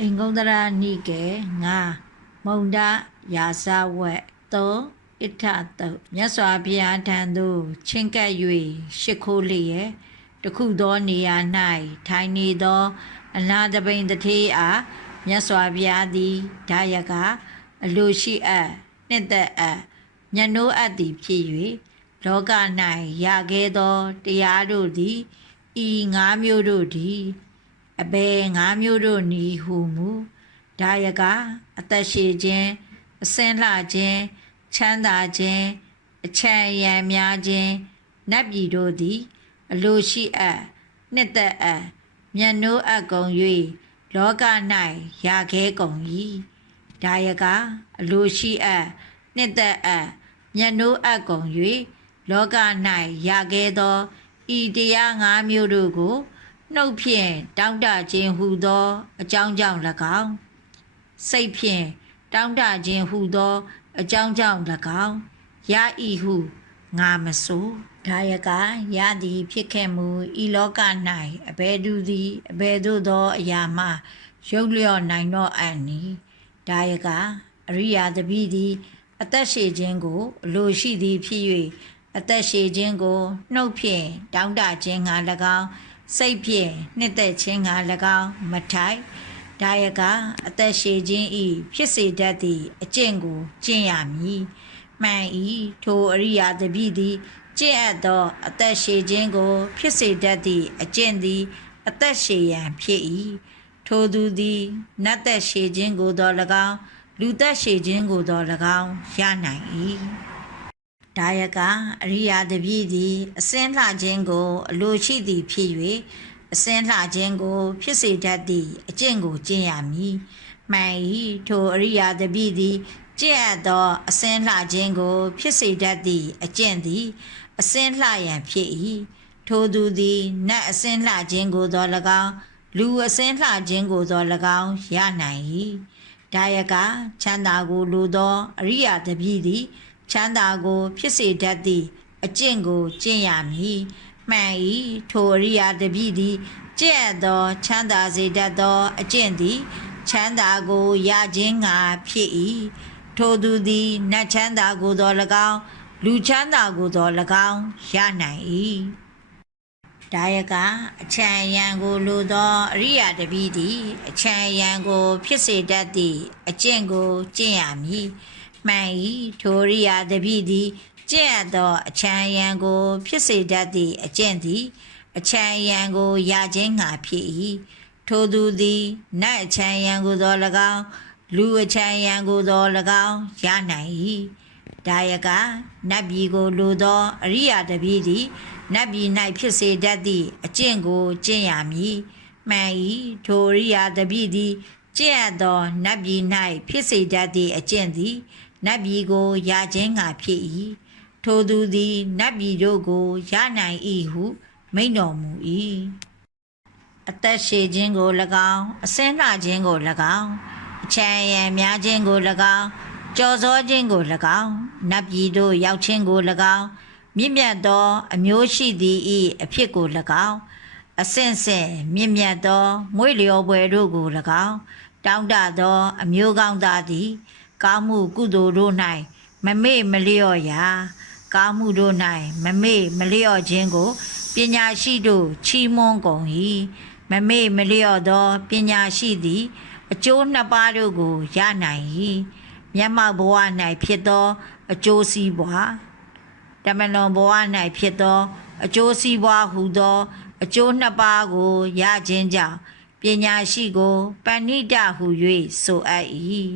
အိမ်ကုန္ဒရာနိကေငါမုံဒရာဇဝက်သုံးဣထတုတ်မြတ်စွာဘုရားထံသို့ချင်းကပ်၍ရှ िख ိုးလျက်တခုသောနေရာ၌ထိုင်နေသော အလားတပိန်တထေးအားမြတ်စွာဘုရားသည်ဒါယကအလိုရှိအပ်နှစ်သက်အပ်ညနိုးအပ်သည်ဖြစ်၍လောက၌ရခဲ့သောတရားတို့သည်ဤငါးမျိုးတို့သည် အဘယ်ငါးမျိုးတို့နည်းဟုမူဒါယကအသက်ရှိခြင်းအစင်းလှခြင်းချမ်းသာခြင်းအချမ်းရံများခြင်းနတ်ပြည်တို့သည် အလိုရှိအပ်နှစ်သက်အပ်မြတ်နိုးအပ်ကုန်၍လောက၌ရခဲကုန်၏ဒါယကအလိုရှိအပ်နှစ်သက်အပ်မြတ်နိုးအပ်ကုန်၍လောက၌ရခဲသောဤတရားငါးမျိုးတို့ကို နှုတ်ဖြင့်တောင်းတခြင်းဟူသော အကြောင်းကြောင့်၎င်းစိတ်ဖြင့်တောင်းတခြင်းဟူသော အကြောင်းကြောင့်၎င်းရဤဟုငါမဆိုဒါယကရသည်ဖြစ်ခဲ့မူဤလောက၌အဘယ်သူသည်အဘယ်သို့သောအရာမှရုပ်လျော့နိုင်တော့အံ့နီဒါယကအရိယာတပိသည် အသက်ရှည်ခြင်းကိုအလိုရှိသည်ဖြစ်၍အသက်ရှည်ခြင်းကိုနှုတ်ဖြင့်တောင်းတခြင်းငါ၎င်း စိတ်ဖြင့်နှစ်သက်ခြင်းငါ၎င်းမထိုက်ဒါယကအသက်ရှည်ခြင်းဤဖြစ်စေတတ်သည့်အကျင့်ကိုကျင့်ရမည်မှန်ဤထိုအရိယာတပိသည်ကျင့်အပ်သော အသက်ရှည်ခြင်းကို ဖြစ်စေတတ်သည့်အကျင့်သည် အသက်ရှည်ရန်ဖြစ်၏ထိုသူသည်နတ်သက်ရှည်ခြင်းကိုသော၎င်းလူသက်ရှည်ခြင်းကိုသော၎င်းရနိုင်၏ ဒါယကအရိယာတပြည့်သည် အစင်းလှခြင်းကို အလိုရှိသည်ဖြစ်၍အစင်းလှခြင်းကို ဖြစ်စေတတ်သည့်အကျင့်ကိုကျင့်ရမည်မှန်၏ထိုအရိယာတပြည့်သည်ကျင့်အပ်သောအစင်းလှခြင်းကို ဖြစ်စေတတ်သည့်အကျင့်သည် အစင်းလှရန်ဖြစ်၏ထိုသူသည်နတ်အစင်းလှခြင်းကိုသော၎င်းလူအစင်းလှခြင်းကိုသော၎င်းရနိုင်၏ဒါယကချမ်းသာကိုလိုသောအရိယာတပြည့်သည် ချမ်းသာကို ဖြစ်စေတတ်သည့်အကျင့်ကိုကျင့်ရမည်မှန်၏ထိုအရိယာတပြည့်သည်ကျင့်အပ်သော ချမ်းသာစေတတ်သော အကျင့်သည် ချမ်းသာကိုရခြင်းငါဖြစ်၏ထိုသူသည်နတ်ချမ်းသာကိုသော၎င်းလူချမ်းသာကိုသော၎င်းရနိုင်၏ဒါယကအချံယံကိုလိုသောအရိယာတပည့်သည် အချံယံကို ဖြစ်စေတတ်သည့်အကျင့်ကိုကျင့်ရမည် မှန်၏ထိုရိယာတပည့်သည်ကျင့်အပ်သောအချံယံကို ဖြစ်စေတတ်သည့်အကျင့်သည် အချံယံကိုရခြင်းငါဖြစ်၏ထိုသူသည်နတ်အချံယံကိုသော၎င်းလူအချံယံကိုသော၎င်းရနိုင်၏ဒါယကနတ်ပြည်ကိုလိုသောအရိယာတပည့်သည်နတ်ပြည်၌ဖြစ်စေတတ်သည့်အကျင့်ကိုကျင့်ရမည်မှန်၏ထိုအရိယာတပည့်သည်ကျင့်အပ်သောနတ်ပြည်၌ဖြစ်စေတတ်သည့်အကျင့်သည် နတ်ပြည်ကိုရခြင်းငါဖြစ်၏ထိုသူသည်နတ်ပြည်တို့ကိုရနိုင်၏ဟုမိန့်တော်မူ၏အသက်ရှည်ခြင်းကို၎င်းအစင်းလှခြင်းကို၎င်းအချမ်းရံများခြင်းကို၎င်းကြော်စောခြင်းကို၎င်းနတ်ပြည်တို့ရောက်ခြင်းကို၎င်းမြင့်မြတ်သောအမျိုးရှိသည်ဤအဖြစ်ကို၎င်းအစင်စင်မြင့်မြတ်သောမွေလျော်ပွဲတို့ကို၎င်းတောင်းတသောအမျိုးကောင်းသားသည် ကောင်းမှုကုသိုလ်တို့၌မမေ့မလျော့ရာကောင်းမှုတို့၌မမေ့မလျော့ခြင်းကိုပညာရှိတို့ချီးမွမ်းကုန်၏မမေ့မလျော့သောပညာရှိသည် အကျိုးနှစ်ပါးတို့ကိုရနိုင်၏မျက်မှောက်ဘဝ၌ဖြစ်သော အကျိုးစီးပွားတမန်တော်ဘဝ၌ဖြစ်သော အကျိုးစီးပွားဟူသော အကျိုးနှစ်ပါးကိုရခြင်းကြောင့်ပညာရှိကိုပဏိတဟု၍ဆိုအပ်၏